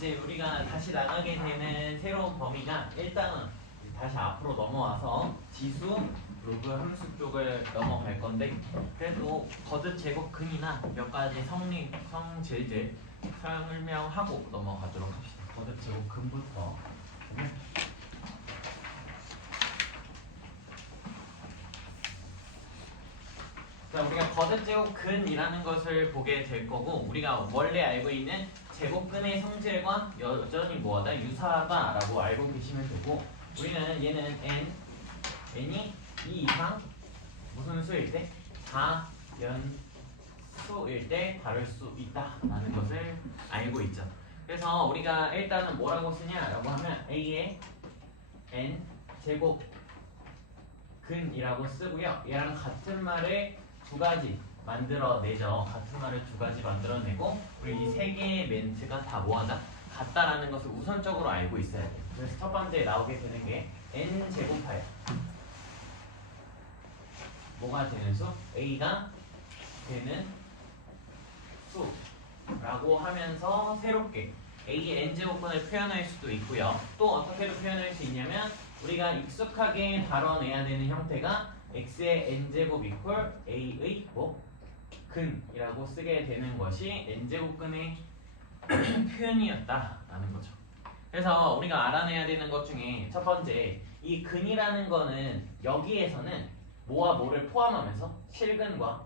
이제 우리가 다시 나가게 되는 새로운 범위가 일단은 다시 앞으로 넘어와서 지수, 로그 함수 쪽을 넘어갈 건데 그래도 거듭 제곱 근이나 몇 가지 성질들 설명하고 넘어가도록 합시다. 거듭 제곱 근부터. 자, 우리가 거듭 제곱 근이라는 것을 보게 될 거고 우리가 원래 알고 있는 제곱근의 성질과 여전히 뭐하다? 유사하다라고 알고 계시면 되고 우리는 얘는 n이 2 이상 무슨 수일 때? 4연수일 때 다룰 수 있다라는 것을 알고 있죠. 그래서 우리가 일단은 뭐라고 쓰냐라고 하면 a의 n 제곱 근이라고 쓰고요. 얘랑 같은 말을 두 가지 만들어내죠. 같은 말을 두 가지 만들어내고 우리 이 세 개의 멘트가 다 뭐하다? 같다라는 것을 우선적으로 알고 있어야 돼요. 그래서 첫 번째 나오게 되는 게 n 제곱하여 뭐가 되는 수? a가 되는 수라고 하면서 새롭게 a의 n제곱근을 표현할 수도 있고요. 또 어떻게도 표현할 수 있냐면 우리가 익숙하게 다뤄내야 되는 형태가 x의 n제곱 이퀄 a의 근이라고 쓰게 되는 것이 n제곱근의 표현이었다라는 거죠. 그래서 우리가 알아내야 되는 것 중에 첫 번째 이 근이라는 거는 여기에서는 뭐와 뭐를 포함하면서 실근과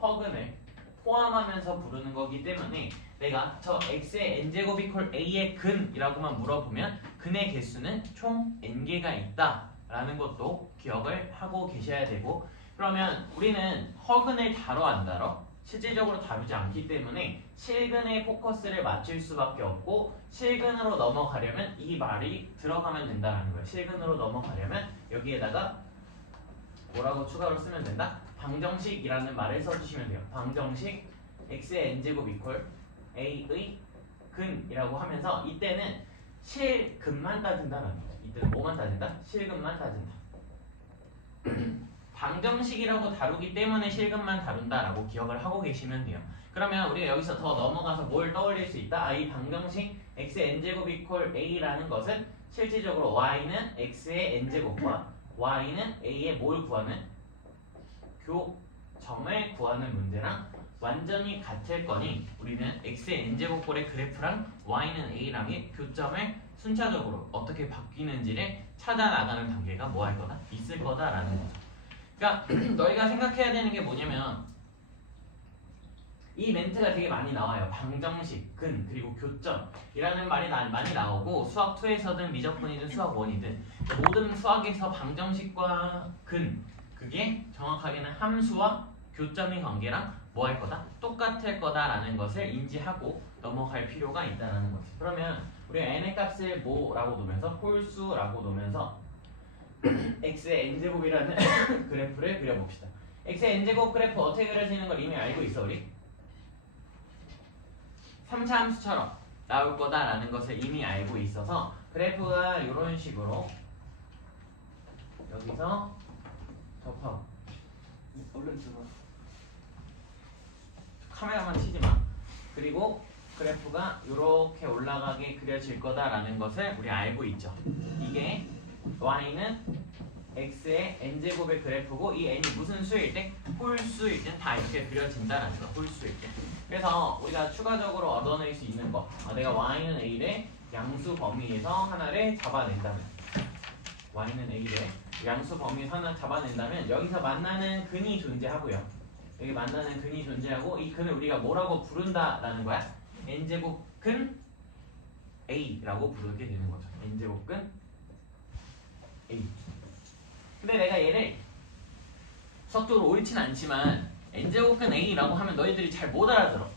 허근을 포함하면서 부르는 거기 때문에 내가 저 x의 n제곱 이퀄 a의 근이라고만 물어보면 근의 개수는 총 n개가 있다 라는 것도 기억을 하고 계셔야 되고 그러면 우리는 허근을 다뤄 안 다뤄? 실질적으로 다루지 않기 때문에 실근에 포커스를 맞출 수밖에 없고 실근으로 넘어가려면 이 말이 들어가면 된다는 거예요. 실근으로 넘어가려면 여기에다가 뭐라고 추가로 쓰면 된다? 방정식이라는 말을 써주시면 돼요. 방정식 x의 n제곱 이퀄 a의 근이라고 하면서 이때는 실근만 따진다는 거예요. 이때는 뭐만 따진다? 실근만 따진다. 방정식이라고 다루기 때문에 실근만 다룬다라고 기억을 하고 계시면 돼요. 그러면 우리가 여기서 더 넘어가서 뭘 떠올릴 수 있다? 이 방정식 x의 n제곱 이퀄 a라는 것은 실질적으로 y는 x의 n제곱과 y는 a의 뭘 구하는? 교점을 구하는 문제랑 완전히 같을 거니 우리는 x의 n제곱꼴의 그래프랑 y는 a랑의 교점을 순차적으로 어떻게 바뀌는지를 찾아 나가는 단계가 뭐 할 거다? 있을 거다라는 거죠. 그러니까 너희가 생각해야 되는 게 뭐냐면 이 멘트가 되게 많이 나와요. 방정식, 근, 그리고 교점이라는 말이 많이 나오고 수학 2에서든 미적분이든 수학 1이든 모든 수학에서 방정식과 근 그게 정확하게는 함수와 교점의 관계랑 뭐 할 거다? 똑같을 거다라는 것을 인지하고 넘어갈 필요가 있다는 거지. 그러면 우리가 n의 값을 뭐라고 놓으면서 홀수라고 놓으면서 x의 n제곱이라는 그래프를 그려봅시다. x의 n제곱 그래프 어떻게 그려지는 걸 이미 알고 있어 우리? 3차 함수처럼 나올 거다라는 것을 이미 알고 있어서 그래프가 이런 식으로 여기서 접하고 얼른 들어 카메라만 치지 마. 그리고 그래프가 이렇게 올라가게 그려질 거다라는 것을 우리 알고 있죠. 이게 y는 x의 n제곱의 그래프고 이 n이 무슨 수일 때? 홀수일 때 다 이렇게 그려진다는 거. 홀수일 때. 그래서 우리가 추가적으로 얻어낼 수 있는 거 내가 y는 a를 양수 범위에서 하나를 잡아낸다면 y는 a를 양수 범위에서 하나 잡아낸다면 여기서 만나는 근이 존재하고요. 여기 만나는 근이 존재하고 이 근을 우리가 뭐라고 부른다라는 거야? n제곱 근 a라고 부르게 되는 거죠. n제곱 근 a. 근데 내가 얘를 수학적으로 옳진 않지만 n제곱근 a라고 하면 너희들이 잘 못 알아들어.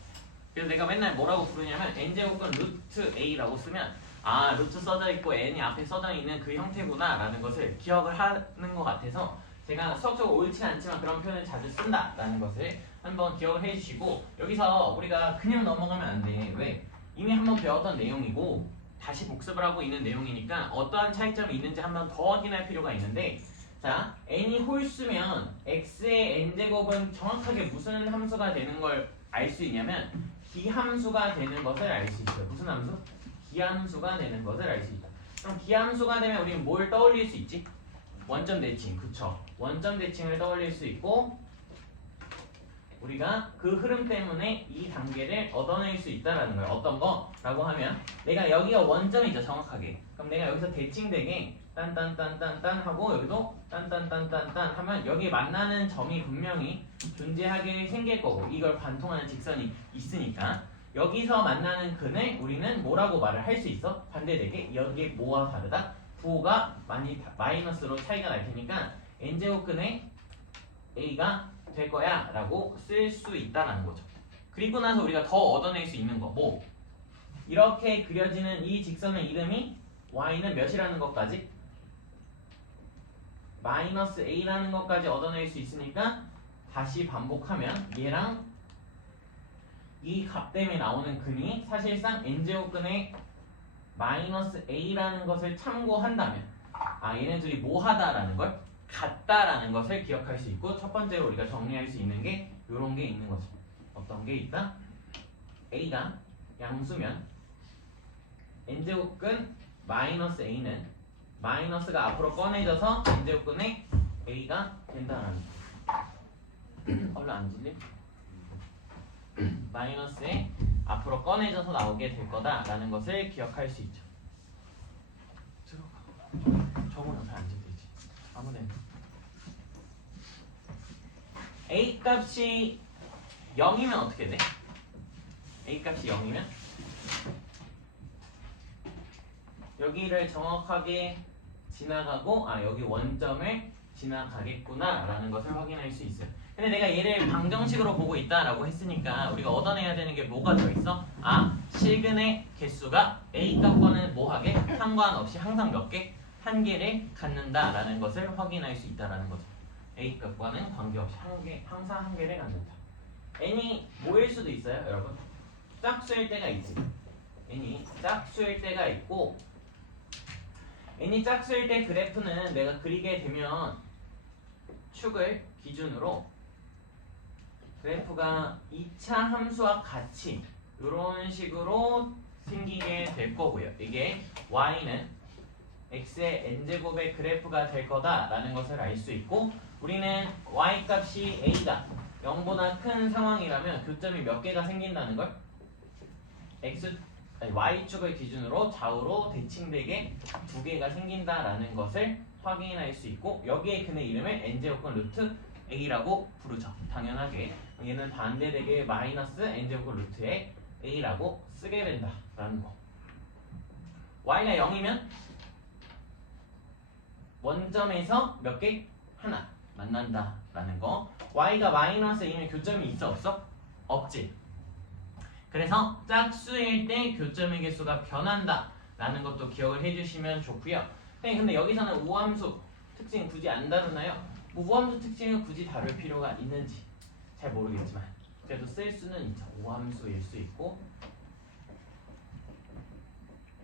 그래서 내가 맨날 뭐라고 부르냐면 n제곱근 루트 a라고 쓰면 아 루트 써져 있고 n이 앞에 써져 있는 그 형태구나 라는 것을 기억을 하는 것 같아서 제가 수학적으로 옳진 않지만 그런 표현을 자주 쓴다 라는 것을 한번 기억을 해주시고 여기서 우리가 그냥 넘어가면 안 돼. 왜? 이미 한번 배웠던 내용이고 다시 복습을 하고 있는 내용이니까 어떠한 차이점이 있는지 한번 더 확인할 필요가 있는데 자, n이 홀수면 x의 n제곱은 정확하게 무슨 함수가 되는 걸 알 수 있냐면 기함수가 되는 것을 알 수 있어요. 무슨 함수? 기함수가 되는 것을 알 수 있다. 그럼 기함수가 되면 우리는 뭘 떠올릴 수 있지? 원점 대칭, 그쵸? 원점 대칭을 떠올릴 수 있고 우리가 그 흐름 때문에 이 단계를 얻어낼 수 있다라는 거예요. 어떤 거? 라고 하면 내가 여기가 원점이죠, 정확하게. 그럼 내가 여기서 대칭되게 딴딴딴딴딴 하고 여기도 딴딴딴딴딴 하면 여기 만나는 점이 분명히 존재하게 생길 거고 이걸 관통하는 직선이 있으니까 여기서 만나는 근을 우리는 뭐라고 말을 할 수 있어? 반대되게 여기에 뭐와 다르다? 부호가 많이 마이너스로 차이가 날 테니까 n제곱근의 a가 될 거야 라고 쓸 수 있다는 거죠. 그리고 나서 우리가 더 얻어낼 수 있는 거 뭐? 이렇게 그려지는 이 직선의 이름이 y는 몇이라는 것까지? 마이너스 a라는 것까지 얻어낼 수 있으니까 다시 반복하면 얘랑 이 값 때문에 나오는 근이 사실상 n제곱근의 마이너스 a라는 것을 참고한다면 얘네들이 뭐하다라는 걸 같다라는 것을 기억할 수 있고 첫 번째로 우리가 정리할 수 있는 게 이런 게 있는 거죠. 어떤 게 있다? a가 양수면 n제곱근 마이너스 a는 마이너스가 앞으로 꺼내져서 n제곱근의 a가 된다는 거. 얼른 안 질림? 마이너스에 앞으로 꺼내져서 나오게 될 거다라는 것을 기억할 수 있죠. 들어가. 저거는 잘 안 되지. 아무데나. a 값이 0이면 어떻게 돼? a 값이 0이면 여기를 정확하게 지나가고 여기 원점을 지나가겠구나 라는 것을 확인할 수 있어요. 근데 내가 얘를 방정식으로 보고 있다라고 했으니까 우리가 얻어내야 되는 게 뭐가 들어있어? 실근의 개수가 a 값과는 뭐하게? 상관없이 항상 몇 개? 한 개를 갖는다라는 것을 확인할 수 있다라는 거죠. a 값과는 관계없이 항상 한 개를 갖는다. n이 뭐일 수도 있어요, 여러분? 짝수일 때가 있지. n이 짝수일 때가 있고 n이 짝수일 때 그래프는 내가 그리게 되면 축을 기준으로 그래프가 2차 함수와 같이 이런 식으로 생기게 될 거고요. 이게 y는 x의 n제곱의 그래프가 될 거다라는 것을 알 수 있고 우리는 y 값이 a가 0보다 큰 상황이라면 교점이 몇 개가 생긴다는 걸 y축을 기준으로 좌우로 대칭되게 두 개가 생긴다라는 것을 확인할 수 있고 여기에 근의 이름을 n제곱근 루트 a라고 부르죠. 당연하게 얘는 반대되게 마이너스 n제곱근 루트에 a라고 쓰게 된다라는 거. y가 0이면 원점에서 몇 개? 하나 만난다라는 거. y가 마이너스 2면 교점이 있어 없어? 없지. 그래서 짝수일 때 교점의 개수가 변한다라는 것도 기억을 해주시면 좋고요. 근데 여기서는 우함수 특징 굳이 안 다루나요? 우함수 특징을 굳이 다룰 필요가 있는지 잘 모르겠지만 그래도 쓸 수는 있죠. 우함수일 수 있고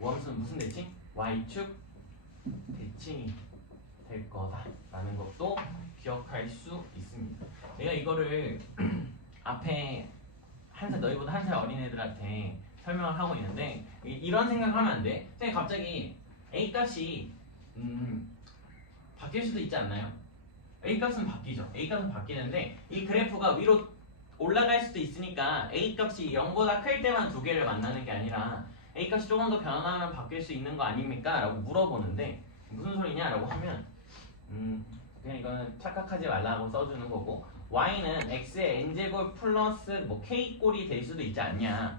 우함수는 무슨 대칭? y축 대칭이 될 거다라는 것도 기억할 수 있습니다. 내가 이거를 앞에 너희보다 한 살 어린 애들한테 설명을 하고 있는데 이런 생각을 하면 안 돼. 갑자기 a 값이 바뀔 수도 있지 않나요? a 값은 바뀌죠. a 값은 바뀌는데 이 그래프가 위로 올라갈 수도 있으니까 a 값이 0보다 클 때만 두 개를 만나는 게 아니라 a 값이 조금 더 변하면 바뀔 수 있는 거 아닙니까? 라고 물어보는데 무슨 소리냐? 라고 하면 그냥 이거는 착각하지 말라고 써주는 거고 y는 x의 n제곱 플러스 k꼴이 될 수도 있지 않냐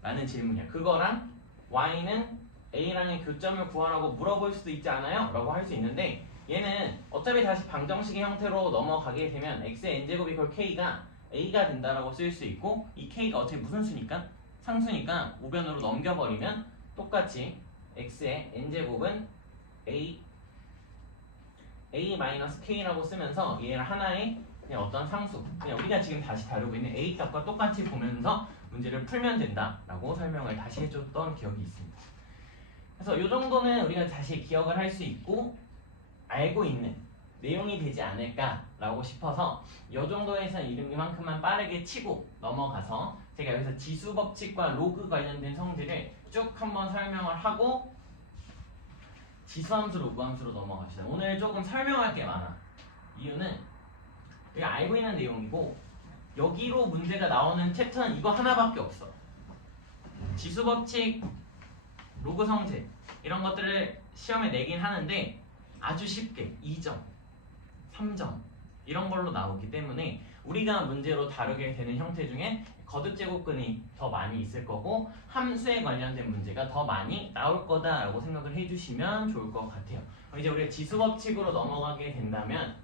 라는 질문이야. 그거랑 y는 a랑의 교점을 구하라고 물어볼 수도 있지 않아요? 라고 할 수 있는데 얘는 어차피 다시 방정식의 형태로 넘어가게 되면 x의 n제곱 이퀄 k가 a가 된다라고 쓸 수 있고 이 k가 어차피 무슨 수니까? 상수니까 우변으로 넘겨버리면 똑같이 x의 n제곱은 a-k라고 쓰면서 얘를 하나의 그냥 어떤 상수 그냥 우리가 지금 다시 다루고 있는 a 값과 똑같이 보면서 문제를 풀면 된다라고 설명을 다시 해줬던 기억이 있습니다. 그래서 이 정도는 우리가 다시 기억을 할 수 있고 알고 있는 내용이 되지 않을까라고 싶어서 이 정도에서 이만큼만 빠르게 치고 넘어가서 제가 여기서 지수 법칙과 로그 관련된 성질을 쭉 한번 설명을 하고 지수함수, 로그함수로 넘어갑시다. 오늘 조금 설명할 게 많아. 이유는 우리가 알고 있는 내용이고 여기로 문제가 나오는 챕터는 이거 하나밖에 없어. 지수 법칙, 로그 성질 이런 것들을 시험에 내긴 하는데 아주 쉽게 2점, 3점 이런 걸로 나오기 때문에 우리가 문제로 다루게 되는 형태 중에 거듭제곱근이 더 많이 있을 거고 함수에 관련된 문제가 더 많이 나올 거다라고 생각을 해주시면 좋을 것 같아요. 이제 우리가 지수 법칙으로 넘어가게 된다면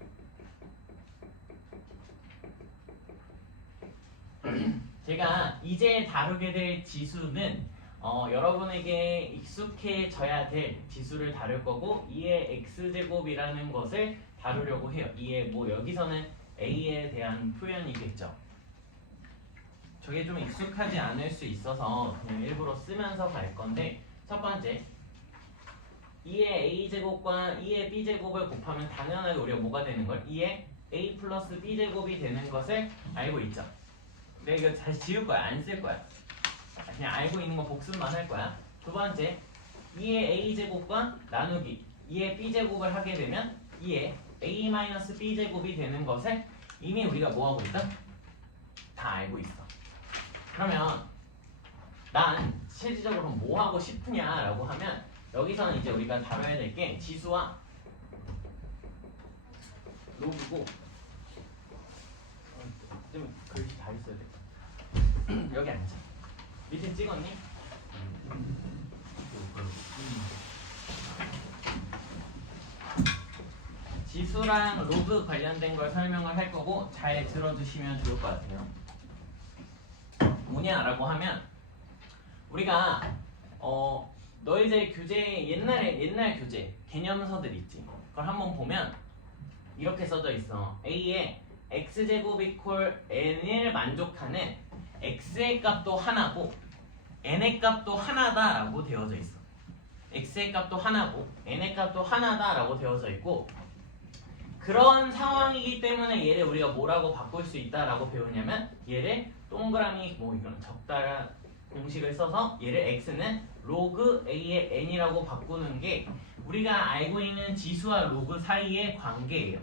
제가 이제 다루게 될 지수는 여러분에게 익숙해져야 될 지수를 다룰 거고 2의 x제곱이라는 것을 다루려고 해요. 2의 뭐 여기서는 a에 대한 표현이겠죠. 저게 좀 익숙하지 않을 수 있어서 그냥 일부러 쓰면서 갈 건데 첫 번째 2의 a제곱과 2의 b제곱을 곱하면 당연하게 우리가 뭐가 되는 걸? 2의 a 플러스 b제곱이 되는 것을 알고 있죠. 근데 이거 다시 지울 거야. 안 쓸 거야. 그냥 알고 있는 거 복습만 할 거야. 두 번째 2의 a제곱과 나누기 2의 b제곱을 하게 되면 2의 a-b제곱이 되는 것을 이미 우리가 뭐하고 있다? 다 알고 있어. 그러면 난 실질적으로 뭐 하고 싶으냐라고 하면 여기서는 이제 우리가 다뤄야 될 게 지수와 로그고 좀 글씨 잘 써야 돼. 여기 앉아. 밑에 찍었니? 지수랑 로그 관련된 걸 설명을 할 거고 잘 들어주시면 좋을 것 같아요. 뭐냐라고 하면 우리가 너희들 교재 옛날 교재 개념서들 있지. 그걸 한번 보면 이렇게 써져 있어. A의 x제곱 이퀄 n을 만족하는 x의 값도 하나고 n의 값도 하나다라고 되어져 있어. x의 값도 하나고 n의 값도 하나다라고 되어져 있고 그런 상황이기 때문에 얘를 우리가 뭐라고 바꿀 수 있다라고 배우냐면 얘를 동그라미 뭐 이건 적당한 공식을 써서 얘를 x는 로그 a의 n이라고 바꾸는 게 우리가 알고 있는 지수와 로그 사이의 관계예요.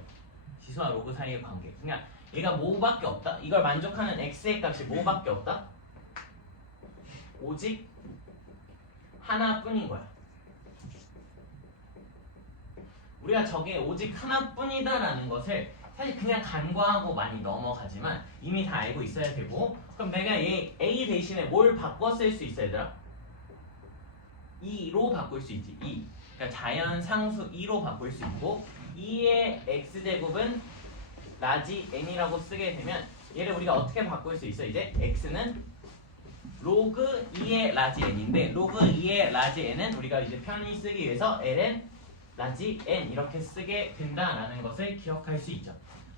지수와 로그 사이의 관계. 그러니까 얘가 뭐밖에 없다? 이걸 만족하는 x의 값이 뭐밖에 없다? 오직 하나뿐인 거야. 우리가 저게 오직 하나뿐이다라는 것을 사실 그냥 간과하고 많이 넘어가지만 이미 다 알고 있어야 되고 그럼 내가 얘 a 대신에 뭘 바꿔 쓸 수 있어 얘들아? 2로 바꿀 수 있지. 2. 그러니까 자연 상수 2로 바꿀 수 있고 2의 x제곱은 라지 n이라고 쓰게 되면 얘를 우리가 어떻게 바꿀 수 있어? 이제 x는 로그 2의 라지 n인데 로그 2의 라지 n은 우리가 이제 편히 쓰기 위해서 ln 라지 n 이렇게 쓰게 된다라는 것을 기억할 수 있죠.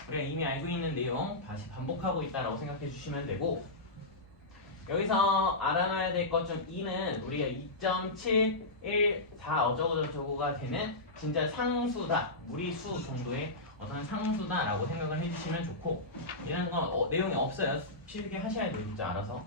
우리가 이미 알고 있는 내용 다시 반복하고 있다라고 생각해 주시면 되고 여기서 알아놔야 될 것 중 2는 우리가 2.714 어쩌고저쩌고가 되는 진짜 상수다, 무리수 정도의 어떤 상수다라고 생각을 해주시면 좋고 이런 건 내용이 없어요. 필기 하셔야 돼요. 진짜 알아서.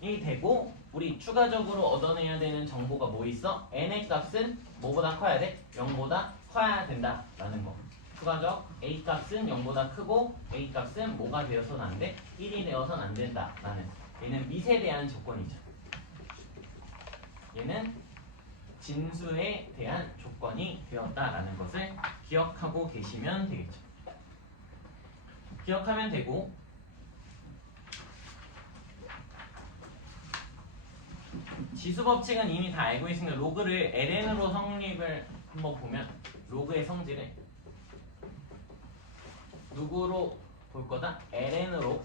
이 되고 우리 추가적으로 얻어내야 되는 정보가 뭐 있어? n의 값은 뭐보다 커야 돼? 0보다 커야 된다라는 거. 추가적 a 값은 0보다 크고 a 값은 뭐가 되어서는 안 돼? 1이 되어서는 안 된다라는 얘는 미세대한 조건이죠. 얘는 진수에 대한 조건이 되었다라는 것을 기억하고 계시면 되겠죠. 기억하면 되고 지수 법칙은 이미 다 알고 있으니까 로그를 ln으로 성립을 한번 보면 로그의 성질을 누구로 볼 거다? ln으로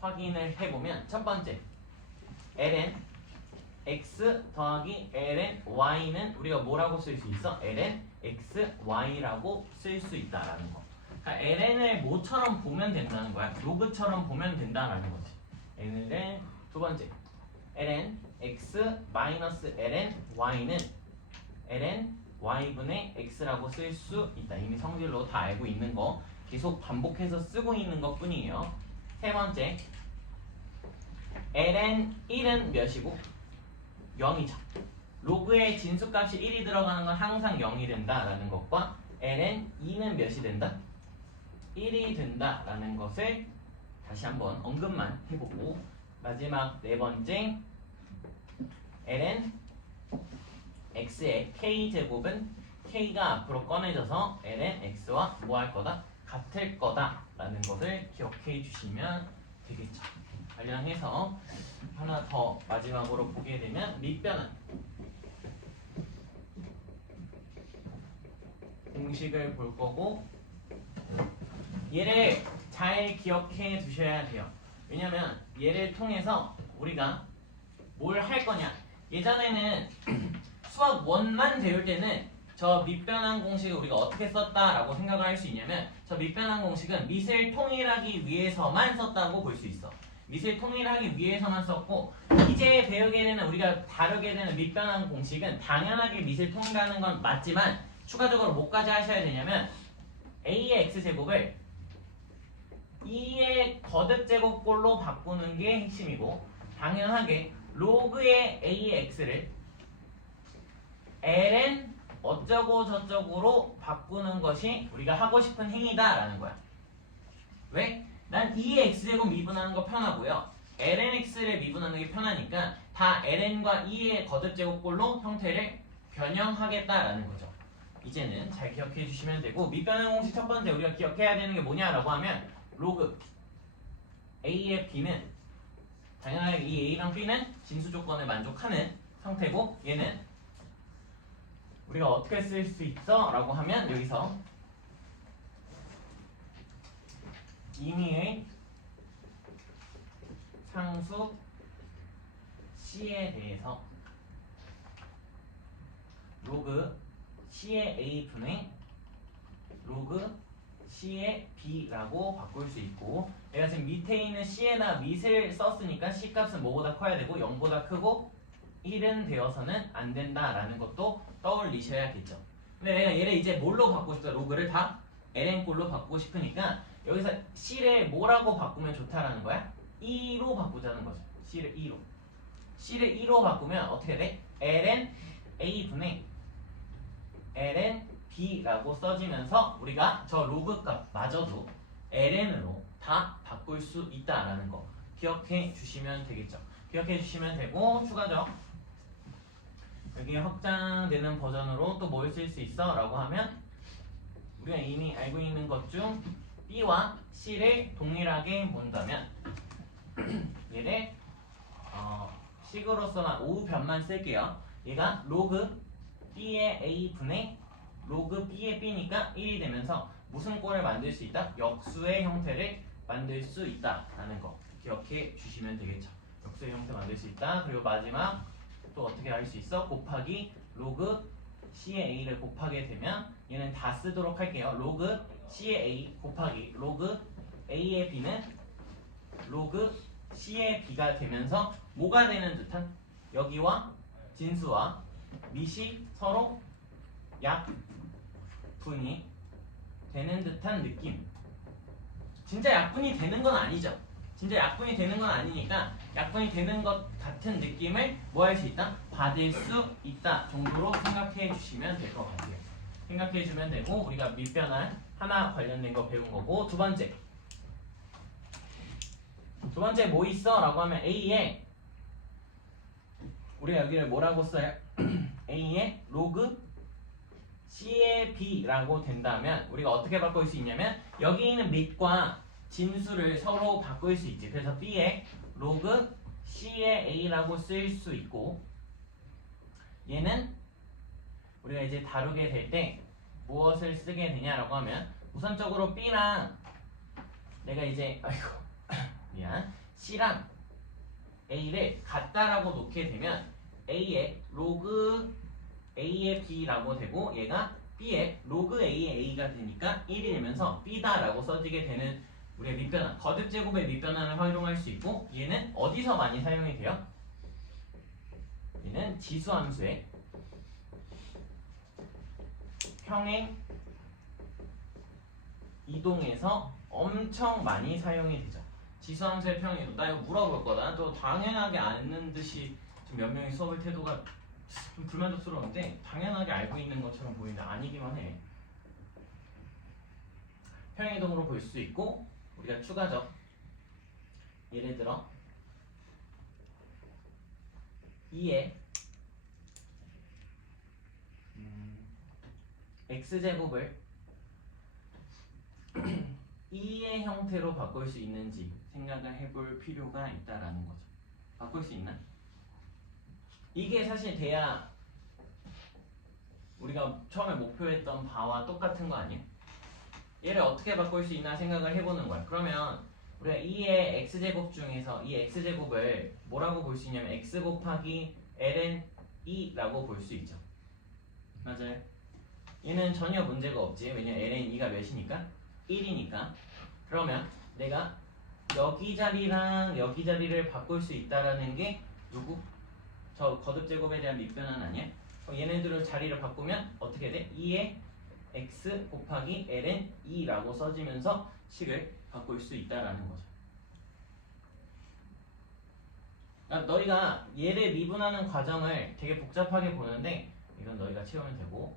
확인을 해보면 첫 번째 ln x 더하기 ln y는 우리가 뭐라고 쓸 수 있어? ln x y라고 쓸 수 있다라는 거. 그러니까 ln을 뭐처럼 보면 된다는 거야. 로그처럼 보면 된다라는 거지. ln을 두 번째 ln x 마이너스 ln y는 ln y분의 x라고 쓸 수 있다. 이미 성질로 다 알고 있는 거 계속 반복해서 쓰고 있는 것 뿐이에요. 세 번째 ln 1은 몇이고 0이죠. 로그에 진수값이 1이 들어가는 건 항상 0이 된다라는 것과 ln 2는 몇이 된다? 1이 된다라는 것을 다시 한번 언급만 해보고 마지막 네 번째 ln x의 k제곱은 k가 앞으로 꺼내져서 ln x와 뭐 할 거다? 같을 거다라는 것을 기억해 주시면 되겠죠. 관련해서 하나 더 마지막으로 보게 되면 밑변환 공식을 볼 거고 얘를 잘 기억해 두셔야 돼요. 왜냐면 얘를 통해서 우리가 뭘 할 거냐. 예전에는 수학 1만 배울 때는 저 밑변환 공식을 우리가 어떻게 썼다라고 생각을 할 수 있냐면 저 밑변환 공식은 밑을 통일하기 위해서만 썼다고 볼 수 있어. 밑을 통일하기 위해서만 썼고 이제 배우게 되는 우리가 다루게 되는 밑변환 공식은 당연하게 밑을 통일하는 건 맞지만 추가적으로 뭐까지 하셔야 되냐면 a의 x제곱을 2의 거듭제곱꼴로 바꾸는 게 핵심이고 당연하게 로그의 a의 x를 ln 어쩌고 저쩌고로 바꾸는 것이 우리가 하고 싶은 행위다라는 거야. 왜? 난 2의 x제곱 미분하는 거 편하고요. lnx를 미분하는 게 편하니까 다 ln과 2의 거듭제곱꼴로 형태를 변형하겠다라는 거죠. 이제는 잘 기억해 주시면 되고 밑변환 공식 첫 번째 우리가 기억해야 되는 게 뭐냐라고 하면 로그 a의 b는 당연하게 이 a랑 b는 진수 조건을 만족하는 상태고 얘는 우리가 어떻게 쓸 수 있어? 라고 하면 여기서 임의의 상수 C에 대해서 로그 C의 A분의 로그 C의 B라고 바꿀 수 있고 내가 지금 밑에 있는 C에다 밑을 썼으니까 C 값은 뭐보다 커야 되고 0보다 크고 1은 되어서는 안 된다라는 것도 떠올리셔야겠죠. 근데 내가 얘를 이제 뭘로 바꾸고 싶다? 로그를 다 ln꼴로 바꾸고 싶으니까 여기서 C를 뭐라고 바꾸면 좋다라는 거야? 2로 바꾸자는 거죠. C를 2로. C를 2로 바꾸면 어떻게 돼? ln A분의 ln B라고 써지면서 우리가 저 로그 값마저도 ln으로 다 바꿀 수 있다라는 거 기억해 주시면 되겠죠. 기억해 주시면 되고 추가적 여기 확장되는 버전으로 또 뭘 쓸 수 있어? 라고 하면 우리가 이미 알고 있는 것 중 B와 C를 동일하게 본다면 얘를 식으로서만 우변만 쓸게요. 얘가 로그 B의 A분의 로그 B의 B니까 1이 되면서 무슨 꼴을 만들 수 있다? 역수의 형태를 만들 수 있다라는 거 기억해 주시면 되겠죠. 역수의 형태 만들 수 있다. 그리고 마지막 또 어떻게 할 수 있어? 곱하기 로그 C의 A를 곱하게 되면 얘는 다 쓰도록 할게요. 로그 C의 A 곱하기 로그 A의 B는 로그 C의 B가 되면서 뭐가 되는 듯한 여기와 진수와 밑이 서로 약분이 되는 듯한 느낌. 진짜 약분이 되는 건 아니죠. 진짜 약분이 되는 건 아니니까 약분이 되는 것 같은 느낌을 뭐 할 수 있다? 받을 수 있다 정도로 생각해 주시면 될 것 같아요. 생각해 주면 되고 우리가 밑변환 하나 관련된 거 배운 거고 두 번째 뭐 있어? 라고 하면 A에 우리가 여기를 뭐라고 써요? A에 로그 C의 B라고 된다면 우리가 어떻게 바꿀 수 있냐면 여기 있는 밑과 진수를 서로 바꿀 수 있지. 그래서 B에 로그 C의 A라고 쓸 수 있고 얘는 우리가 이제 다루게 될 때 무엇을 쓰게 되냐라고 하면 우선적으로 B랑 내가 이제 미안 C랑 A를 같다라고 놓게 되면 A의 로그 A의 B라고 되고 얘가 B의 로그 A의 A가 되니까 1이 되면서 B다라고 써지게 되는 우리의 밑변환, 거듭제곱의 밑변환을 활용할 수 있고 얘는 어디서 많이 사용이 돼요? 얘는 지수함수의 평행 이동에서 엄청 많이 사용이 되죠. 지수함수의 평행이동. 나 이거 물어볼 거다. 또 당연하게 아는 듯이 좀 몇 명이 수업의 태도가 좀 불만족스러운데 당연하게 알고 있는 것처럼 보이는데 아니기만 해. 평행이동으로 볼 수 있고 우리가 추가적 예를 들어 2의 x제곱을 2의 형태로 바꿀 수 있는지 생각을 해볼 필요가 있다라는 거죠. 바꿀 수 있나? 이게 사실 돼야 우리가 처음에 목표했던 바와 똑같은 거 아니에요? 얘를 어떻게 바꿀 수 있나 생각을 해보는 거야. 그러면 우리가 2의 x제곱 중에서 이 x제곱을 뭐라고 볼 수 있냐면 x 곱하기 ln 2라고 볼 수 있죠. 맞아요. 얘는 전혀 문제가 없지. 왜냐면 ln 2가 몇이니까? 1이니까. 그러면 내가 여기 자리랑 여기 자리를 바꿀 수 있다라는 게 누구? 저 거듭제곱에 대한 밑변환 아니야? 그럼 얘네들을 자리를 바꾸면 어떻게 돼? 2의 x 곱하기 ln 2라고 써지면서 식을 바꿀 수 있다라는 거죠. 그러니까 너희가 얘를 미분하는 과정을 되게 복잡하게 보는데 이건 너희가 채우면 되고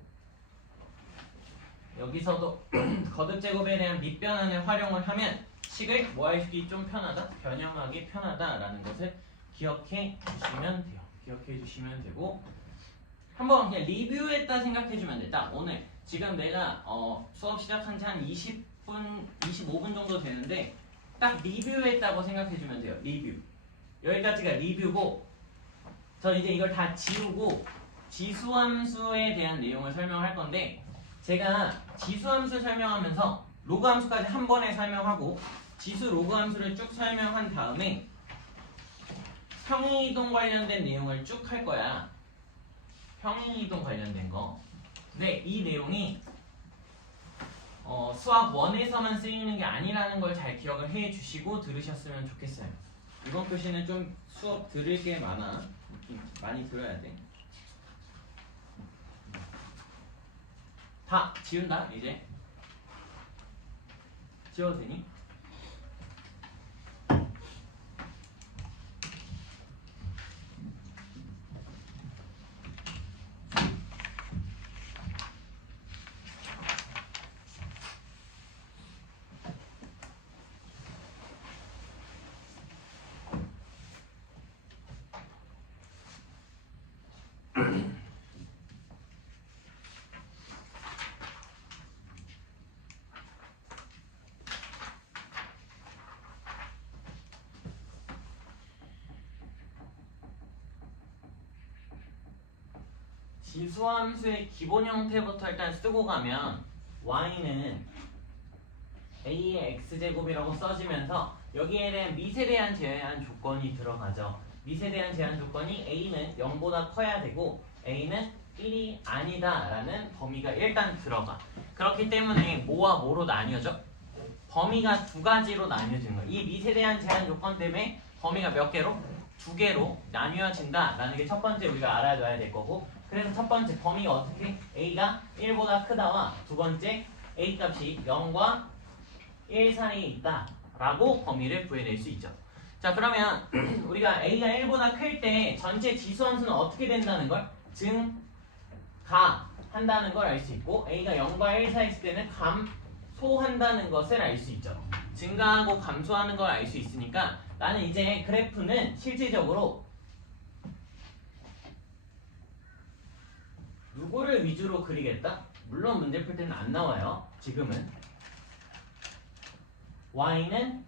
여기서도 거듭제곱에 대한 밑변환을 활용을 하면 식을 뭐 하기 좀 편하다? 변형하기 편하다라는 것을 기억해 주시면 돼요. 기억해 주시면 되고 한번 그냥 리뷰했다 생각해 주면 돼. 딱 오늘 지금 내가 수업 시작한 지 한 20분, 25분 정도 되는데 딱 리뷰했다고 생각해 주면 돼요. 리뷰. 여기까지가 리뷰고 저 이제 이걸 다 지우고 지수함수에 대한 내용을 설명할 건데 제가 지수함수 설명하면서 로그함수까지 한 번에 설명하고 지수 로그함수를 쭉 설명한 다음에 평행이동 관련된 내용을 쭉 할 거야. 평행이동 관련된 거. 근데 이 내용이 수학 1에서만 쓰이는 게 아니라는 걸 잘 기억을 해 주시고 들으셨으면 좋겠어요. 이번 교시는 좀 수업 들을 게 많아. 많이 들어야 돼. 다 지운다 이제. 지워도 되니? 지수함수의 기본 형태부터 일단 쓰고 가면 y는 a의 x제곱이라고 써지면서 여기에 대한 미세 대한 제한 조건이 들어가죠. 미세 대한 제한 조건이 a는 0보다 커야 되고 a는 1이 아니다 라는 범위가 일단 들어가. 그렇기 때문에 뭐와 뭐로 나뉘어져? 범위가 두 가지로 나뉘어지는 거예요. 이 미세 대한 제한 조건 때문에 범위가 몇 개로? 두 개로 나뉘어진다 라는 게 첫 번째 우리가 알아둬야 될 거고 그래서 첫 번째 범위가 어떻게? a가 1보다 크다와 두 번째 a 값이 0과 1 사이에 있다 라고 범위를 구해낼 수 있죠. 자 그러면 우리가 a가 1보다 클 때 전체 지수함수는 어떻게 된다는 걸? 증가한다는 걸 알 수 있고 a가 0과 1 사이에 있을 때는 감소한다는 것을 알 수 있죠. 증가하고 감소하는 걸 알 수 있으니까 나는 이제 그래프는 실질적으로 누구를 위주로 그리겠다? 물론 문제 풀 때는 안 나와요. 지금은 y는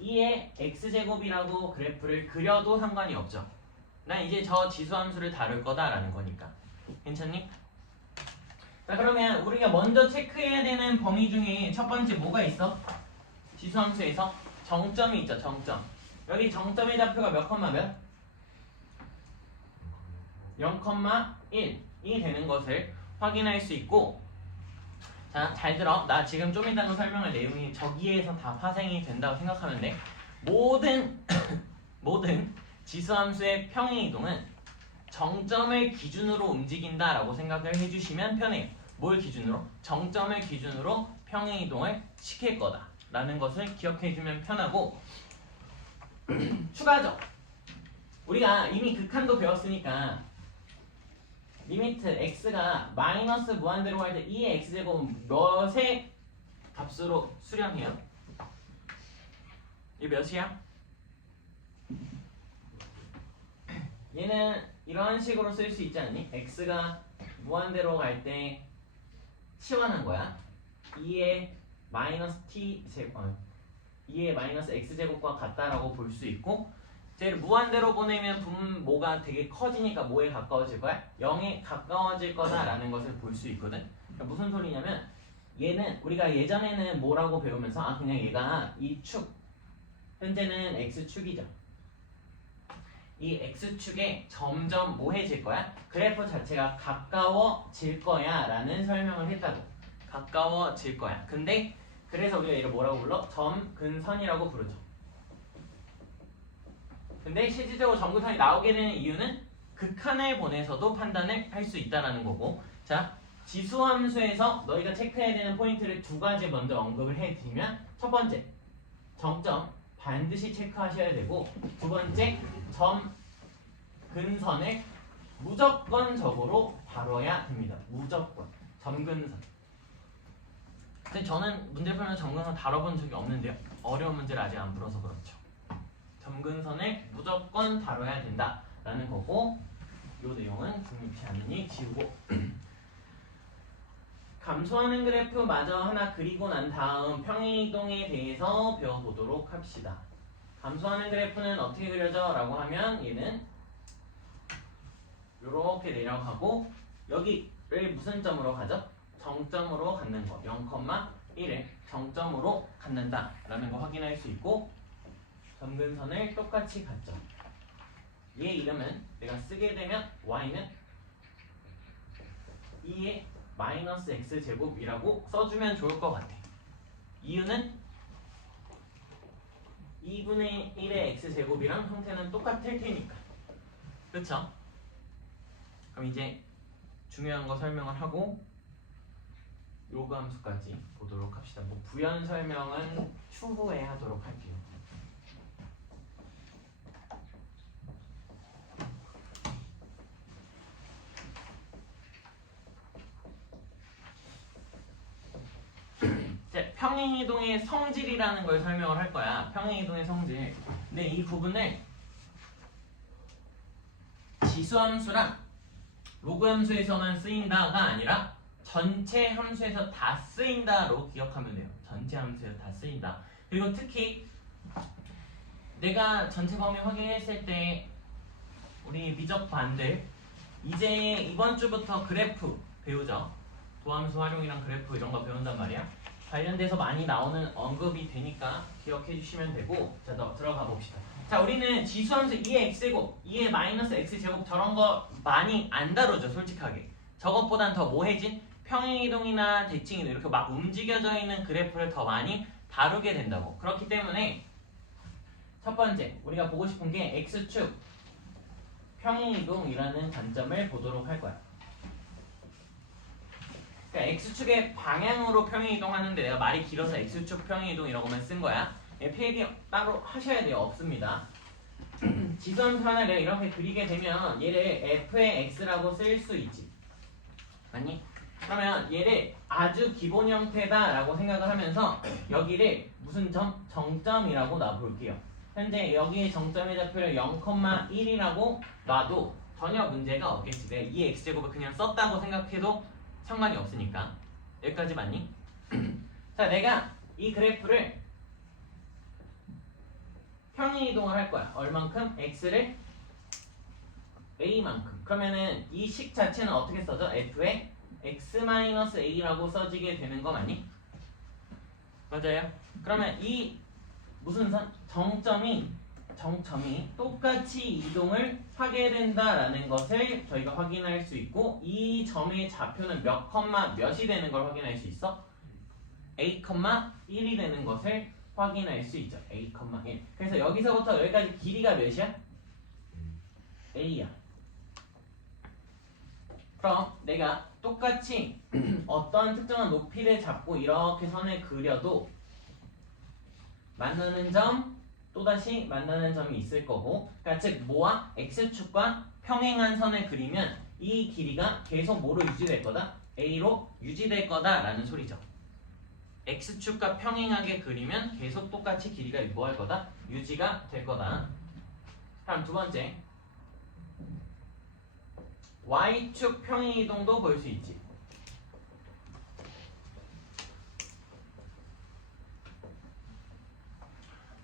2의 x제곱이라고 그래프를 그려도 상관이 없죠. 난 이제 저 지수함수를 다룰 거다라는 거니까. 괜찮니? 자 그러면 우리가 먼저 체크해야 되는 범위 중에 첫 번째 뭐가 있어? 지수함수에서 정점이 있죠. 정점. 여기 정점의 좌표가 몇 컴마 몇? 0,1이 되는 것을 확인할 수 있고 자, 잘 들어. 나 지금 좀 이따가 설명할 내용이 저기에서 다 파생이 된다고 생각하면 돼. 모든 지수함수의 평행이동은 정점을 기준으로 움직인다라고 생각을 해주시면 편해요. 뭘 기준으로? 정점을 기준으로 평행이동을 시킬 거다 라는 것을 기억해주면 편하고 추가죠. 우리가 이미 극한도 배웠으니까 리미트 x가 마이너스 무한대로 갈 때 2의 x제곱 몇의 값으로 수렴해요? 이게 몇이야? 얘는 이런 식으로 쓸 수 있지 않니? x가 무한대로 갈 때 치환한 거야. 2의 마이너스 t 제곱 2의 마이너스 x제곱과 같다라고 볼 수 있고, 쟤를 무한대로 보내면 분모가 되게 커지니까 뭐에 가까워질 거야? 0에 가까워질 거다라는 것을 볼 수 있거든. 그러니까 무슨 소리냐면 얘는 우리가 예전에는 뭐라고 배우면서 그냥 얘가 이 축, 현재는 x축이죠. 이 x축에 점점 뭐해질 거야? 그래프 자체가 가까워질 거야 라는 설명을 했다고. 가까워질 거야. 근데 그래서 우리가 얘를 뭐라고 불러? 점근선이라고 부르죠. 근데 실질적으로 점근선이 나오게 되는 이유는 극한을 보내서도 판단을 할 수 있다는 거고, 자, 지수함수에서 너희가 체크해야 되는 포인트를 두 가지 먼저 언급을 해드리면, 첫 번째, 정점 반드시 체크하셔야 되고, 두 번째, 점근선을 무조건적으로 다뤄야 됩니다. 무조건. 점근선. 근데 저는 문제 풀면서 점근선 다뤄본 적이 없는데요. 어려운 문제를 아직 안 풀어서 그렇죠. 점근선을 무조건 다뤄야 된다라는 거고, 이 내용은 중요치 않으니 지우고 감소하는 그래프 마저 하나 그리고 난 다음 평행이동에 대해서 배워보도록 합시다. 감소하는 그래프는 어떻게 그려져? 라고 하면 얘는 이렇게 내려가고 여기를 무슨 점으로 가죠? 정점으로 갖는 거. 0,1을 정점으로 갖는다라는 거 확인할 수 있고, 점근선을 똑같이 갖죠. 얘 이름은 내가 쓰게 되면 y는 2의 마이너스 x제곱이라고 써주면 좋을 것 같아. 이유는 2분의 1의 x제곱이랑 형태는 똑같을 테니까. 그쵸? 그럼 이제 중요한 거 설명을 하고 요구 함수까지 보도록 합시다. 뭐 부연 설명은 추후에 하도록 할게요. 평행이동의 성질이라는 걸 설명을 할 거야. 평행이동의 성질. 근데 이 부분을 지수함수랑 로그함수에서만 쓰인다가 아니라 전체 함수에서 다 쓰인다로 기억하면 돼요. 전체 함수에서 다 쓰인다. 그리고 특히 내가 전체 범위 확인했을 때 우리 미적반들 이제 이번 주부터 그래프 배우죠. 도함수 활용이랑 그래프 이런 거 배운단 말이야. 관련돼서 많이 나오는 언급이 되니까 기억해 주시면 되고, 자, 들어가 봅시다. 자, 우리는 지수함수 2의 x제곱, 2의 마이너스 x제곱 저런 거 많이 안 다루죠, 솔직하게. 저것보단 더 뭐해진 평행이동이나 대칭이동 이렇게 막 움직여져 있는 그래프를 더 많이 다루게 된다고. 그렇기 때문에 첫 번째 우리가 보고 싶은 게 x축 평행이동이라는 관점을 보도록 할 거야. 그러니까 x축의 방향으로 평행이동하는데 내가 말이 길어서 x축 평행이동이라고만 쓴 거야. 필기 따로 하셔야 돼요. 없습니다. 지수함수 하나를 내가 이렇게 그리게 되면 얘를 f의 x라고 쓸 수 있지. 맞니? 그러면 얘를 아주 기본 형태다라고 생각을 하면서 여기를 무슨 점? 정점이라고 놔볼게요. 현재 여기에 정점의 좌표를 0,1이라고 놔도 전혀 문제가 없겠지. 내가 이 x제곱을 그냥 썼다고 생각해도 상관이 없으니까. 여기까지 맞니? 자, 내가 이 그래프를 평행이동을 할 거야. 얼만큼? x를 a만큼. 그러면은 이 식 자체는 어떻게 써져? f의 x-a라고 써지게 되는 거 맞니? 맞아요. 그러면 이 무슨 선? 정점이 똑같이 이동을 하게 된다라는 것을 저희가 확인할 수 있고, 이 점의 좌표는 몇 컴마 몇이 되는 걸 확인할 수 있어? a,1이 되는 것을 확인할 수 있죠. a,1. 그래서 여기서부터 여기까지 길이가 몇이야? a야. 그럼 내가 똑같이 어떤 특정한 높이를 잡고 이렇게 선을 그려도 만나는 점 또다시 만나는 점이 있을 거고, 그러니까 즉 뭐와 x축과 평행한 선을 그리면 이 길이가 계속 뭐로 유지될 거다? a로 유지될 거다라는 소리죠. x축과 평행하게 그리면 계속 똑같이 길이가 뭐 할 거다? 유지가 될 거다. 다음 두 번째, y축 평행이동도 볼 수 있지.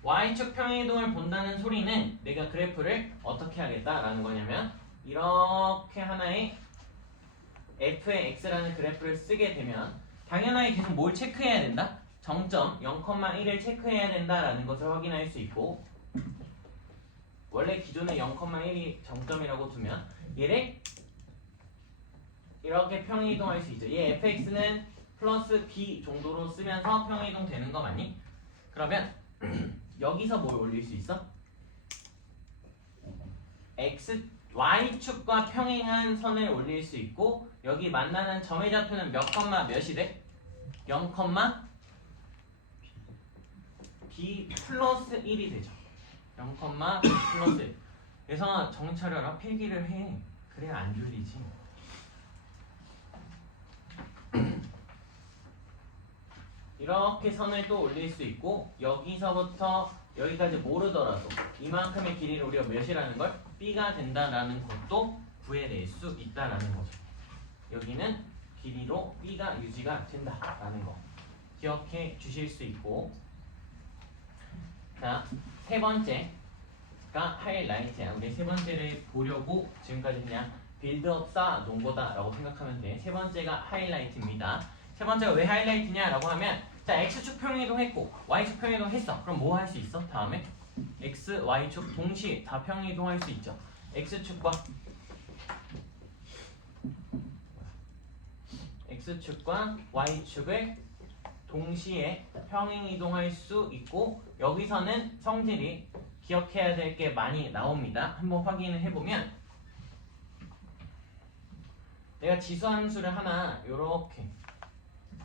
y축 평행이동을 본다는 소리는 내가 그래프를 어떻게 하겠다라는 거냐면, 이렇게 하나의 f의 x라는 그래프를 쓰게 되면 당연하게 계속 뭘 체크해야 된다? 정점 0,1을 체크해야 된다라는 것을 확인할 수 있고, 원래 기존에 0,1이 정점이라고 두면 얘를 이렇게 평행이동할 수 있죠. 얘 fx는 플러스 b 정도로 쓰면서 평행이동 되는 거 맞니? 그러면 여기서 뭘 올릴 수 있어? y축과 평행한 선을 올릴 수 있고, 여기 만나는 점의 좌표는 몇 컴마 몇이 돼? 0, b 플러스 1이 되죠. 0, b 플러스 1. 그래서 정신 차려라. 필기를 해. 그래야 안 졸리지. 이렇게 선을 또 올릴 수 있고, 여기서부터 여기까지 모르더라도 이만큼의 길이를 우리가 몇이라는 걸 b가 된다라는 것도 구해낼 수 있다라는 거죠. 여기는 길이로 b가 유지가 된다라는 거 기억해 주실 수 있고, 자, 세 번째가 하이라이트야. 우리 세 번째를 보려고 지금까지 그냥 빌드업 쌓아 놓은 거다라고 생각하면 돼. 세 번째가 하이라이트입니다. 세 번째가 왜 하이라이트냐라고 하면, 자, x축 평행이동 했고 y축 평행이동 했어. 그럼 뭐 할 수 있어? 다음에 x, y축 동시에 다 평행이동 할 수 있죠. x축과 y축을 동시에 평행이동할 수 있고, 여기서는 성질이 기억해야 될 게 많이 나옵니다. 한번 확인을 해보면, 내가 지수함수를 하나 요렇게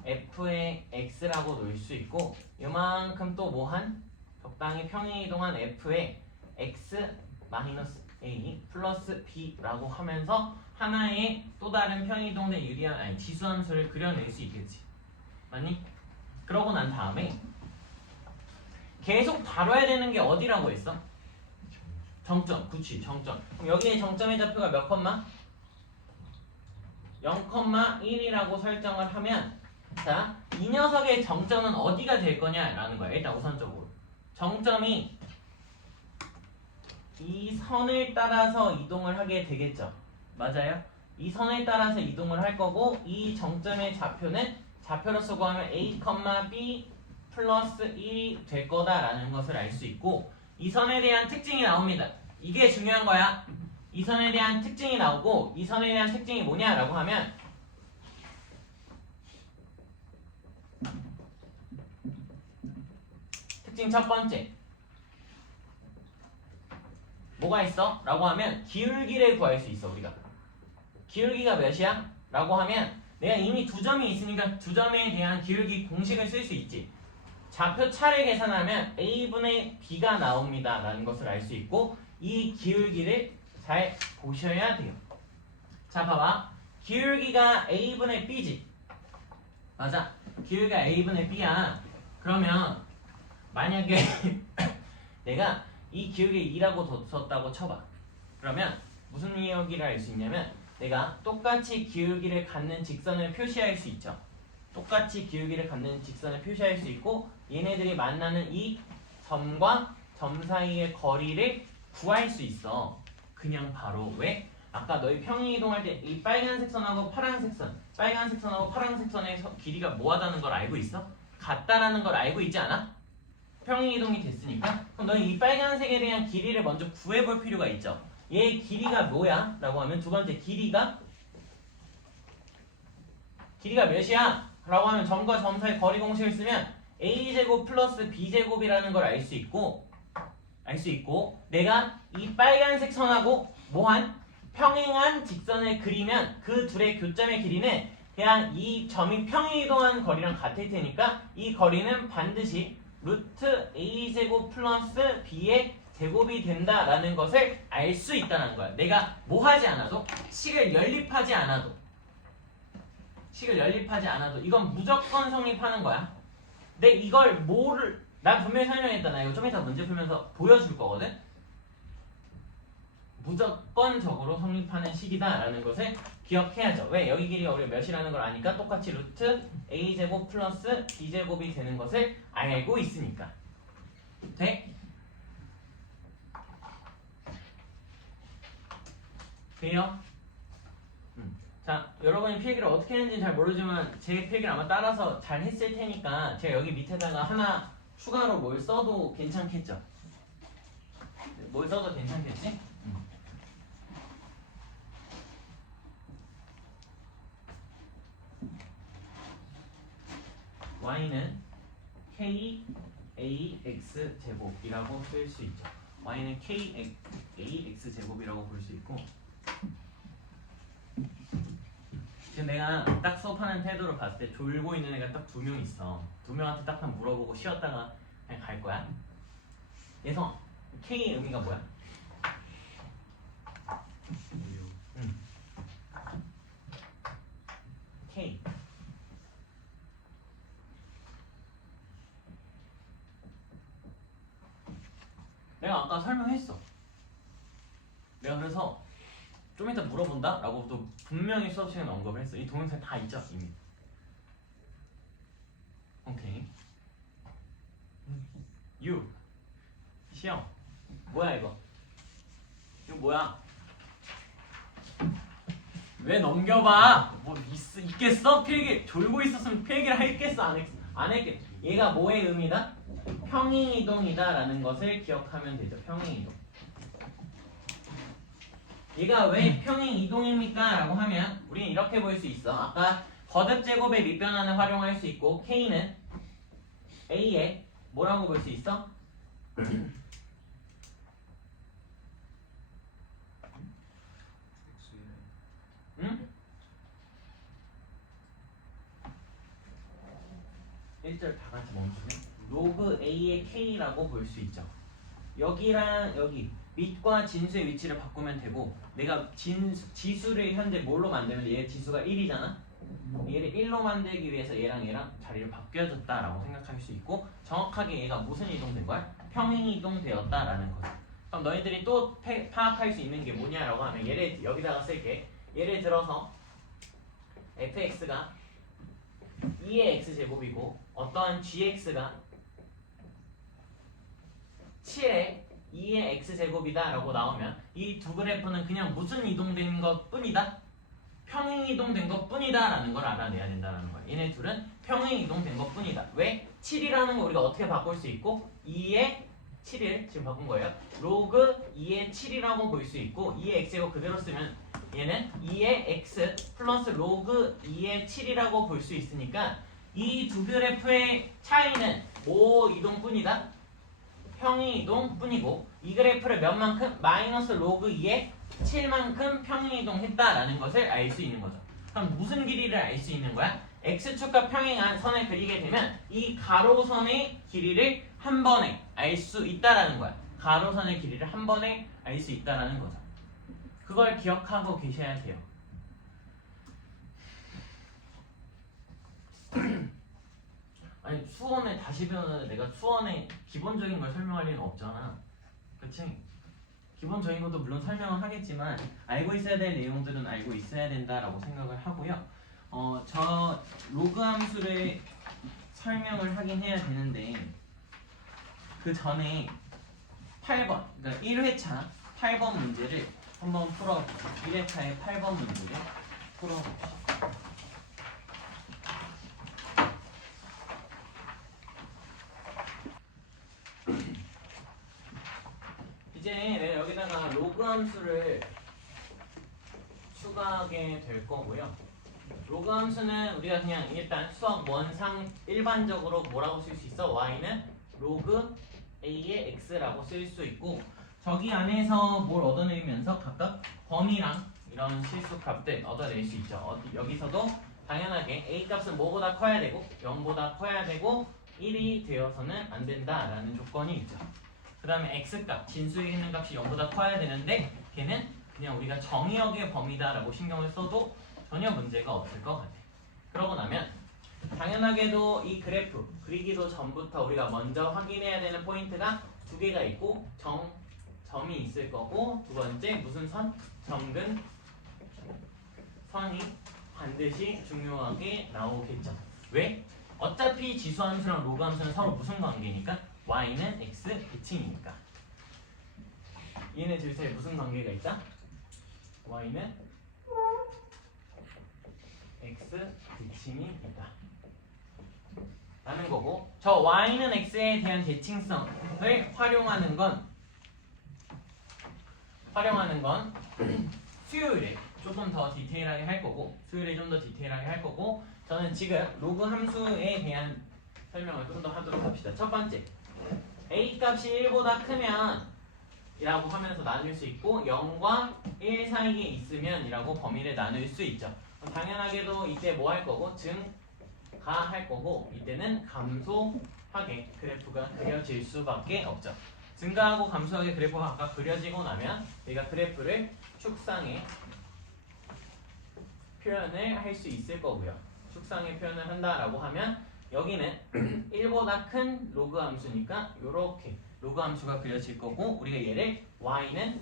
f의 x라고 놓을 수 있고, 이만큼 또 뭐한 적당히 평행이동한 f의 x 마이너스 a 플러스 b라고 하면서 하나의 또 다른 평행이동된 유리한 지수함수를 그려낼 수 있겠지. 맞니? 그러고 난 다음에 계속 다뤄야 되는 게 어디라고 했어? 정점. 그치, 정점. 그럼 여기에 정점의 좌표가 몇 컴마? 0,1이라고 설정을 하면, 자, 이 녀석의 정점은 어디가 될 거냐라는 거야. 일단 우선적으로 정점이 이 선을 따라서 이동을 하게 되겠죠. 맞아요? 이 선을 따라서 이동을 할 거고, 이 정점의 좌표는 좌표로서 구하면 a, b 플러스 1이 될 거다라는 것을 알 수 있고, 이 선에 대한 특징이 나옵니다. 이게 중요한 거야. 이 선에 대한 특징이 나오고, 이 선에 대한 특징이 뭐냐라고 하면, 특징 첫 번째 뭐가 있어? 라고 하면 기울기를 구할 수 있어. 우리가 기울기가 몇이야? 라고 하면 내가 이미 두 점이 있으니까 두 점에 대한 기울기 공식을 쓸 수 있지. 좌표 차를 계산하면 a분의 b가 나옵니다 라는 것을 알 수 있고, 이 기울기를 잘 보셔야 돼요. 자, 봐봐. 기울기가 a분의 b지. 맞아. 기울기가 a분의 b야. 그러면 만약에 내가 이 기울기 2라고 뒀다고 쳐봐. 그러면 무슨 얘기를 할 수 있냐면, 내가 똑같이 기울기를 갖는 직선을 표시할 수 있죠. 똑같이 기울기를 갖는 직선을 표시할 수 있고, 얘네들이 만나는 이 점과 점 사이의 거리를 구할 수 있어. 그냥 바로 왜? 아까 너희 평행이동할 때 이 빨간색 선하고 파란색 선, 빨간색 선하고 파란색 선의 길이가 뭐하다는 걸 알고 있어? 같다라는 걸 알고 있지 않아? 평행이동이 됐으니까. 그럼 너희 이 빨간색에 대한 길이를 먼저 구해볼 필요가 있죠. 얘 길이가 뭐야? 라고 하면 두 번째 길이가 몇이야? 라고 하면 점과 점 사이 거리 공식을 쓰면 a제곱 플러스 b제곱이라는 걸 알 수 있고, 내가 이 빨간색 선하고 뭐한 평행한 직선을 그리면 그 둘의 교점의 길이는 그냥 이 점이 평행이동한 거리랑 같을 테니까 이 거리는 반드시 루트 a제곱 플러스 b의 제곱이 된다라는 것을 알 수 있다는 거야. 내가 뭐 하지 않아도, 식을 연립하지 않아도 이건 무조건 성립하는 거야. 근데 이걸 난 분명히 설명했다. 나 이거 좀 이따 문제 풀면서 보여줄 거거든. 무조건적으로 성립하는 식이다라는 것을 기억해야죠. 왜? 여기 길이가 우리가 몇이라는 걸 아니까 똑같이 루트 a제곱 플러스 b제곱이 되는 것을 알고 있으니까. 돼? 돼요? 자, 여러분이 필기를 어떻게 했는지 잘 모르지만 제 필기를 아마 따라서 잘 했을 테니까 제가 여기 밑에다가 하나 추가로 뭘 써도 괜찮겠죠? 뭘 써도 괜찮겠지? y는 kax 제곱이라고 쓸 수 있죠. y는 kax 제곱이라고 볼 수 있고, 지금 내가 딱 수업하는 태도로 봤을 때 졸고 있는 애가 딱 2명 있어. 2명한테 딱 한 물어보고 쉬었다가 그냥 갈 거야. 그래서 K의 의미가 뭐야? K. 내가 아까 설명했어. 내가 그래서 좀 이따 물어본다? 라고 또 분명히 수업 시간에 언급을 했어. 이 동영상 다 있죠 이미. 오케이. U 시영 뭐야 이거? 이거 뭐야? 왜 넘겨봐? 뭐 있겠어? 필기 졸고 있었으면 필기를 했겠어? 안 했겠? 얘가 뭐의 의미다? 평행이동이다 라는 것을 기억하면 되죠. 평행이동. 얘가 왜 평행이동입니까? 라고 하면 우리는 이렇게 볼 수 있어. 아까 거듭 제곱의 밑변환을 활용할 수 있고, K는 A에 뭐라고 볼 수 있어? 응? 1절 다 같이 멈추세요. 로그 A의 K라고 볼 수 있죠. 여기랑 여기 밑과 진수의 위치를 바꾸면 되고, 내가 지수를 현재 뭘로 만들면 얘 지수가 1이잖아? 얘를 1로 만들기 위해서 얘랑 자리를 바뀌어졌다라고 생각할 수 있고, 정확하게 얘가 무슨 이동된 거야? 평행이동되었다라는 거죠. 그럼 너희들이 또 파악할 수 있는 게 뭐냐라고 하면, 얘를 여기다가 쓸게. 예를 들어서 fx가 2의 x제곱이고 어떠한 gx가 7의 2의 x제곱이다 라고 나오면 이 두 그래프는 그냥 무슨 이동된 것 뿐이다? 평행이동된 것 뿐이다 라는 걸 알아내야 된다는 거야. 얘네 둘은 평행이동된 것 뿐이다. 왜? 7이라는 거 우리가 어떻게 바꿀 수 있고, 2의 7을 지금 바꾼 거예요. 로그 2의 7이라고 볼 수 있고, 2의 x제곱 그대로 쓰면 얘는 2의 x 플러스 로그 2의 7이라고 볼 수 있으니까 이 두 그래프의 차이는 뭐 이동뿐이다? 평행이동 뿐이고, 이 그래프를 몇 만큼? 마이너스 로그 2의 7만큼 평행이동했다라는 것을 알 수 있는 거죠. 그럼 무슨 길이를 알 수 있는 거야? x축과 평행한 선을 그리게 되면 이 가로선의 길이를 한 번에 알 수 있다라는 거야. 가로선의 길이를 한 번에 알 수 있다라는 거죠. 그걸 기억하고 계셔야 돼요. 아니 수원에 다시 배우는데 내가 수원의 기본적인 걸 설명할 리는 없잖아. 그치? 기본적인 것도 물론 설명은 하겠지만 알고 있어야 될 내용들은 알고 있어야 된다라고 생각을 하고요. 저 로그 함수를 설명을 하긴 해야 되는데 그 전에 8번, 그러니까 1회차 8번 문제를 한번 풀어봅시다. 1회차의 8번 문제를 풀어봅시다. 이제 내가 여기다가 로그 함수를 추가하게 될 거고요. 로그 함수는 우리가 그냥 일단 수학 원상 일반적으로 뭐라고 쓸 수 있어? y는 로그 a의 x라고 쓸 수 있고, 저기 안에서 뭘 얻어내면서 각각 범위랑 이런 실수값들 얻어낼 수 있죠. 여기서도 당연하게 a 값은 뭐보다 커야 되고 0보다 커야 되고 1이 되어서는 안 된다라는 조건이 있죠. 그 다음에 x값, 진수에 있는 값이 0보다 커야 되는데 걔는 그냥 우리가 정의역의 범위다라고 신경을 써도 전혀 문제가 없을 것 같아. 그러고 나면 당연하게도 이 그래프 그리기도 전부터 우리가 먼저 확인해야 되는 포인트가 두 개가 있고 점이 있을 거고, 두 번째 무슨 선? 점근 선이 반드시 중요하게 나오겠죠. 왜? 어차피 지수함수랑 로그함수는 서로 무슨 관계니까? y는 x 대칭이니까. 얘네 둘 사이에 무슨 관계가 있다? y는 x 대칭이 있다 라는 거고, 저 y는 x에 대한 대칭성을 활용하는 건 수요일에 조금 더 디테일하게 할 거고, 저는 지금 로그 함수에 대한 설명을 좀 더 하도록 합시다. 첫 번째, a 값이 1보다 크면 이라고 하면서 나눌 수 있고, 0과 1 사이에 있으면 이라고 범위를 나눌 수 있죠. 당연하게도 이때 뭐 할 거고? 증가할 거고, 이때는 감소하게 그래프가 그려질 수밖에 없죠. 증가하고 감소하게 그래프가 아까 그려지고 나면 우리가 그래프를 축상에 표현을 할 수 있을 거고요. 축상에 표현을 한다라고 하면 여기는 1보다 큰 로그 함수니까 이렇게 로그 함수가 그려질 거고, 우리가 얘를 y는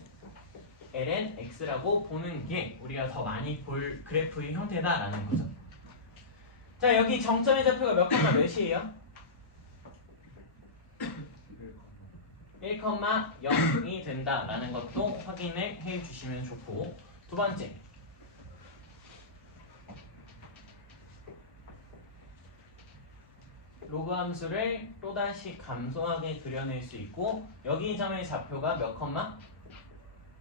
ln x라고 보는 게 우리가 더 많이 볼 그래프의 형태다라는 거죠. 자, 여기 정점의 좌표가 몇 컴마 몇이에요? 1,0이 된다라는 것도 확인을 해주시면 좋고, 두 번째, 로그 함수를 또다시 감소하게 그려낼 수 있고, 여기 점의 좌표가 몇 컴마?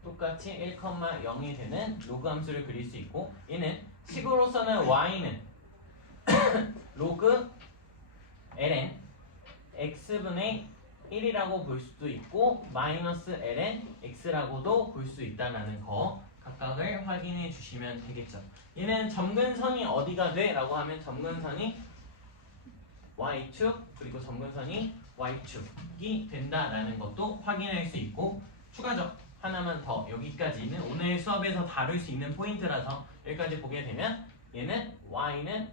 똑같이 1,0이 되는 로그 함수를 그릴 수 있고, 얘는 식으로서는 y는 로그 ln x분의 1이라고 볼 수도 있고 마이너스 ln x라고도 볼 수 있다는 거 각각을 확인해 주시면 되겠죠. 얘는 점근선이 어디가 돼? 라고 하면 점근선이 y축 그리고 점근선이 y축이 된다라는 것도 확인할 수 있고, 추가적 하나만 더, 여기까지는 오늘 수업에서 다룰 수 있는 포인트라서 여기까지 보게 되면 얘는 y는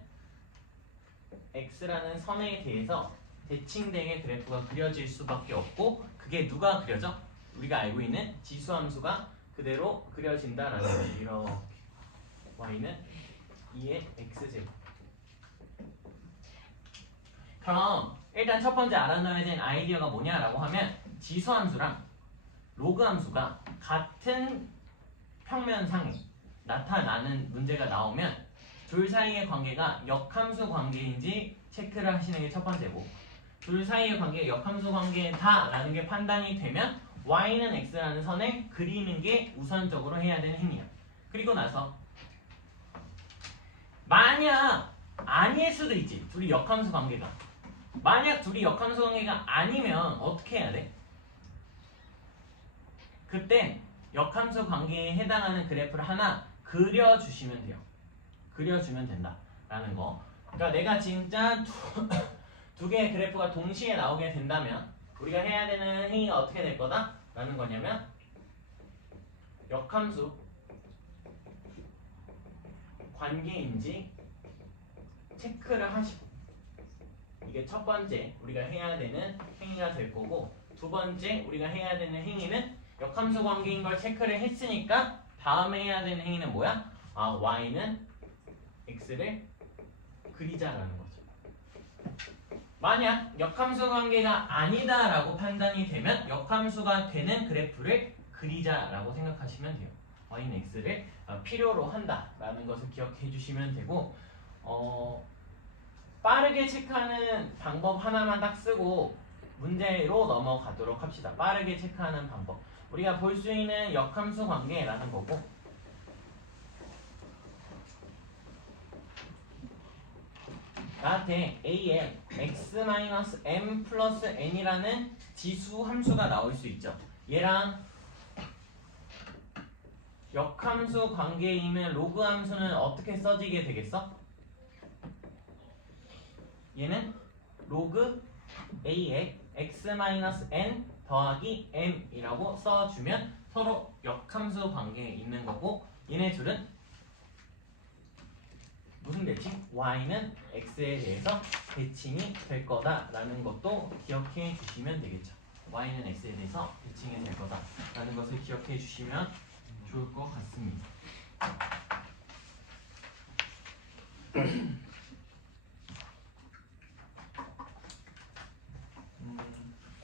x라는 선에 대해서 대칭되게 그래프가 그려질 수밖에 없고, 그게 누가 그려져? 우리가 알고 있는 지수함수가 그대로 그려진다라는 거죠. 이렇게 y는 2의 x제곱. 그럼 일단 첫 번째 알아놔야 되는 아이디어가 뭐냐라고 하면, 지수함수랑 로그함수가 같은 평면상에 나타나는 문제가 나오면 둘 사이의 관계가 역함수 관계인지 체크를 하시는 게 첫 번째고, 둘 사이의 관계가 역함수 관계다라는 게 판단이 되면 y는 x라는 선을 그리는 게 우선적으로 해야 되는 행위야. 그리고 나서 만약 아닐 수도 있지, 둘이 역함수 관계가. 만약 둘이 역함수 관계가 아니면 어떻게 해야 돼? 그때 역함수 관계에 해당하는 그래프를 하나 그려주시면 돼요. 그려주면 된다라는 거. 그러니까 내가 진짜 두 개의 그래프가 동시에 나오게 된다면 우리가 해야 되는 행위가 어떻게 될 거다? 라는 거냐면, 역함수 관계인지 체크를 하시고, 이게 첫 번째 우리가 해야 되는 행위가 될 거고, 두 번째 우리가 해야 되는 행위는 역함수 관계인 걸 체크를 했으니까 다음에 해야 되는 행위는 뭐야? y는 x를 그리자라는 거죠. 만약 역함수 관계가 아니다라고 판단이 되면 역함수가 되는 그래프를 그리자라고 생각하시면 돼요. y는 x를 필요로 한다라는 것을 기억해 주시면 되고, 빠르게 체크하는 방법 하나만 딱 쓰고 문제로 넘어가도록 합시다. 빠르게 체크하는 방법. 우리가 볼 수 있는 역함수 관계라는 거고, 나한테 a에 x-m 플러스 n이라는 지수 함수가 나올 수 있죠. 얘랑 역함수 관계에 있는 로그 함수는 어떻게 써지게 되겠어? 얘는 로그 a에 x-n 더하기 m이라고 써주면 서로 역함수 관계에 있는 거고 얘네 둘은 무슨 대칭? y는 x에 대해서 대칭이 될 거다라는 것도 기억해 주시면 되겠죠. y는 x에 대해서 대칭이 될 거다라는 것을 기억해 주시면 좋을 것 같습니다.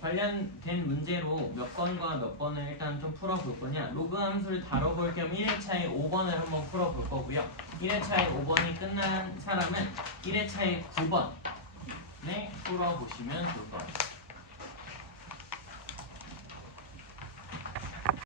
관련된 문제로 몇 번과 몇 번을 일단 좀 풀어볼 거냐, 로그 함수를 다뤄볼 겸 1회차에 5번을 한번 풀어볼 거고요. 1회차에 5번이 끝난 사람은 1회차에 9번을 풀어보시면 좋을 것 같아요.